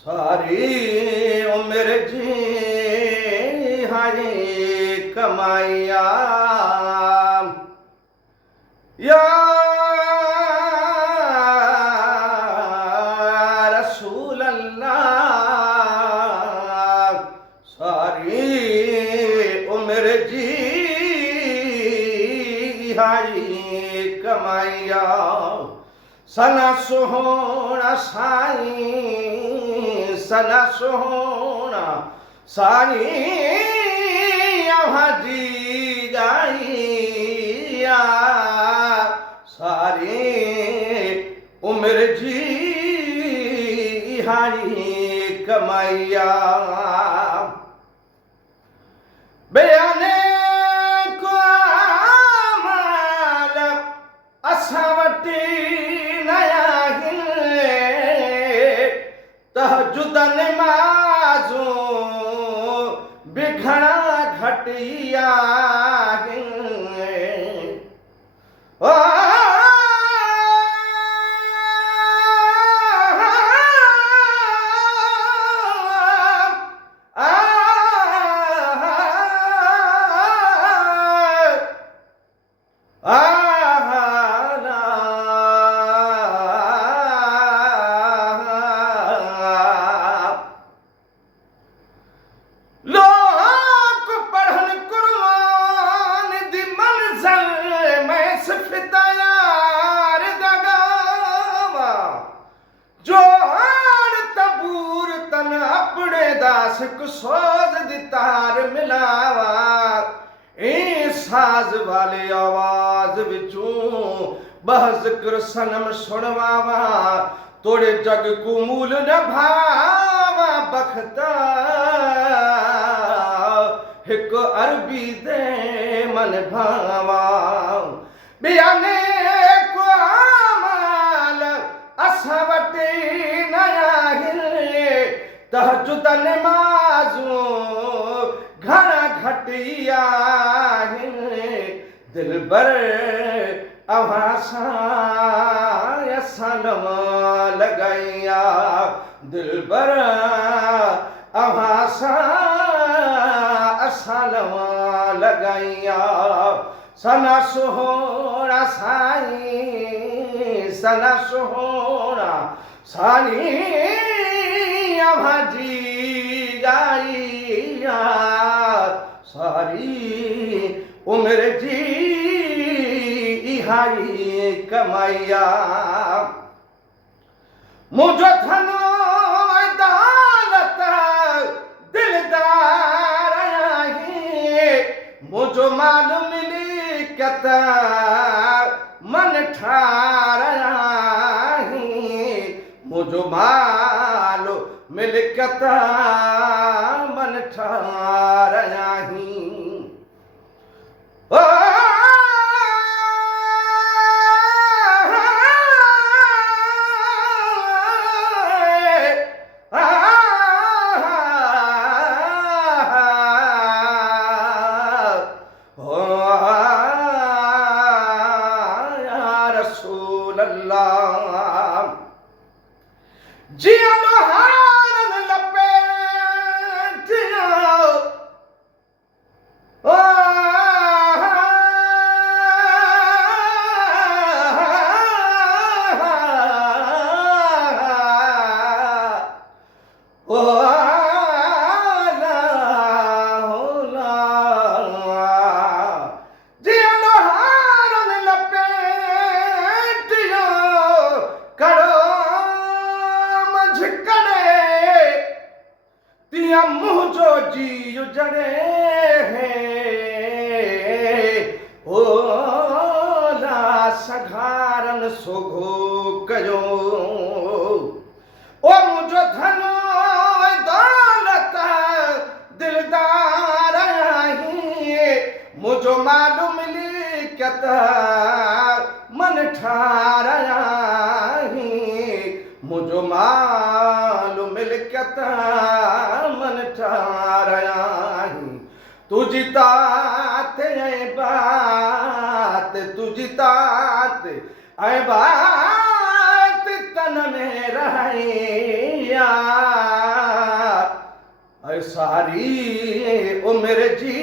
सारी उम्र जी हरी कमाइया या रसूल अल्लाह, सारी उम्र जी हरी कमाइया सना सोहना साईं, सना सोहना सारी जी गाइया, सारी उम्र जी हारी कमाइया बयाने को माल असावटी नया तहजुद नमाज़ो बिघड़ा घटिया सोज दी तार मिलावा ए साज वाले आवाज विचों बहस कर सनम सुनवावा तोड़े जग को मूल न भावा बखता एक अरबी दे मन भावा बियाने को माल असवटे नया हिले तहजुद नमाज़ो घड़ा घटिया दिल बर अवासा सनम लगाइया दिल बर अवासा सनम लगाइया सना सोहरा साईं, सना सोहरा सानी भाजी गाइया, सारी उम्र जी हारी कमाइया मुझो धनो दौलत दिलदार मुझो माल मिली कत मन ठार मुझो माल मिलकत मन ठारही रसूल अल्लाह जियालो हारन लपेटिया मुझो जी उजड़े हैं ओ ला सघारन सोघो कयो ओ मुझो धनो दौलत दिलदार मुझो मालूम लिकत मन ठारा मुझो मालूम लिकत मन ठाराया तुझी तात ऐं बात तुझी तात ऐं बात तन में रहिया ऐं सारी उम्र जी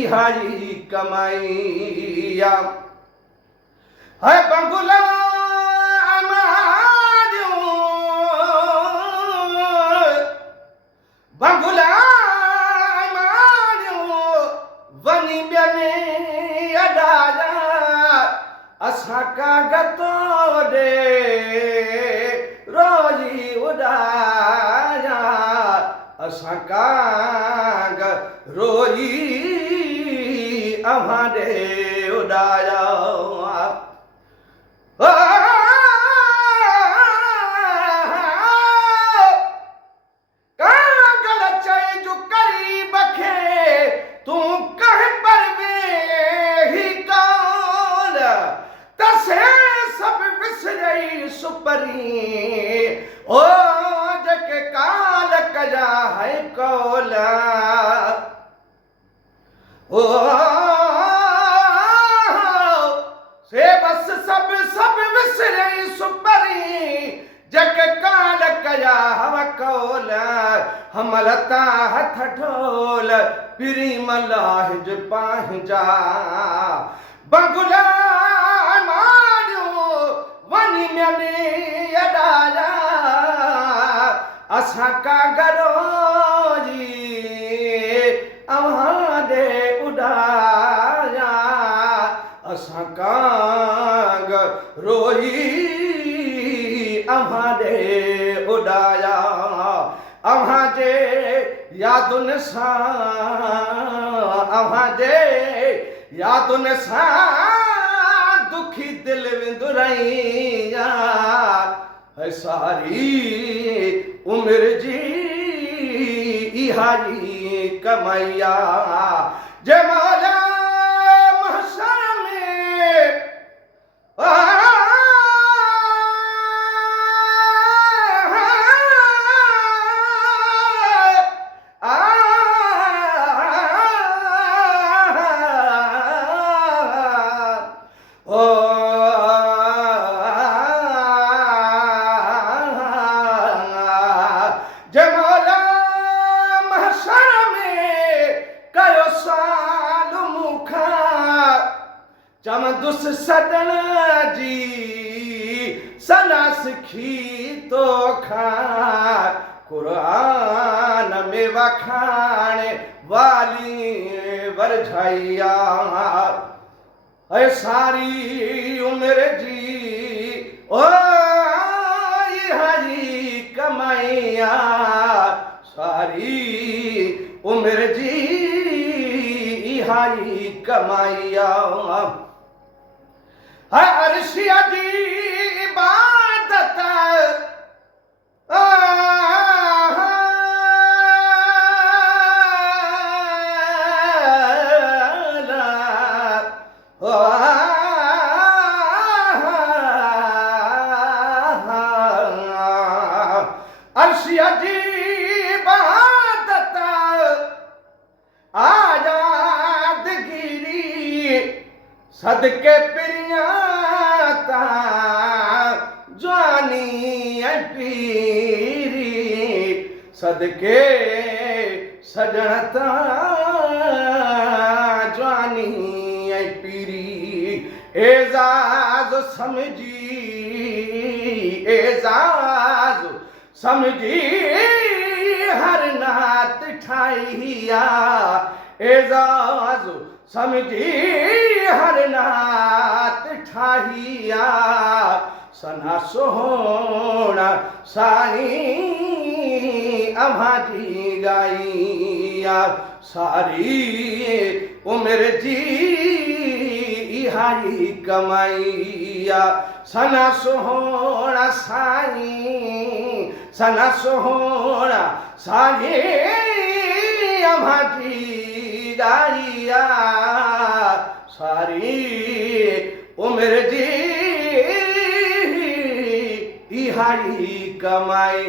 इहाई कमाईया है बंगुला बंगुला वनी ॿियनि अॾाया असां कागतो ॾे रोज़ी उॾाया असां काग रोई अव्हां ॾे उॾाया ओ जके काल कजा है कौला ओ से बस सब विसरे सुपरी जके काल कजा हवा कौला हमलता हथ ढोल पिरी मलाहिज पांजा बंगुला वनी ॿियनि अॾाया असां कागरो जी अव्हां ॾे उॾाया असां काग रोई अव्हां ॾे उॾाया अव्हां जे यादुनि सां अव्हां जे यादुनि सां दुखी दिल विंदुरैया है सारी उम्र जी इहाई कमैया जे मौला महशर में चमदुस सदन जी सना सिखी तो खां कुरान में वखाणे वाली वरझाइया ऐं सारी उम्र जी ओ इहाई कमाईया सारी उम्र जी इहाई कमाईया अर्शिया जी इबादत अर्शिया जी इबादत आजादगिरी सदके पिरियाता जवानी पीरी सदके सजणता जवानी पीरी एजाज समझी हर नात ठाइया एजाज समझी हर नात ठाहिया सना सोहना साईं अव्हां जी गाइया सारी उम्र जी इहाई कमाईया सना सोहना साईं सना सोहना साईं अव्हां जी गाइया सारी उम्र जी इहाई कमाई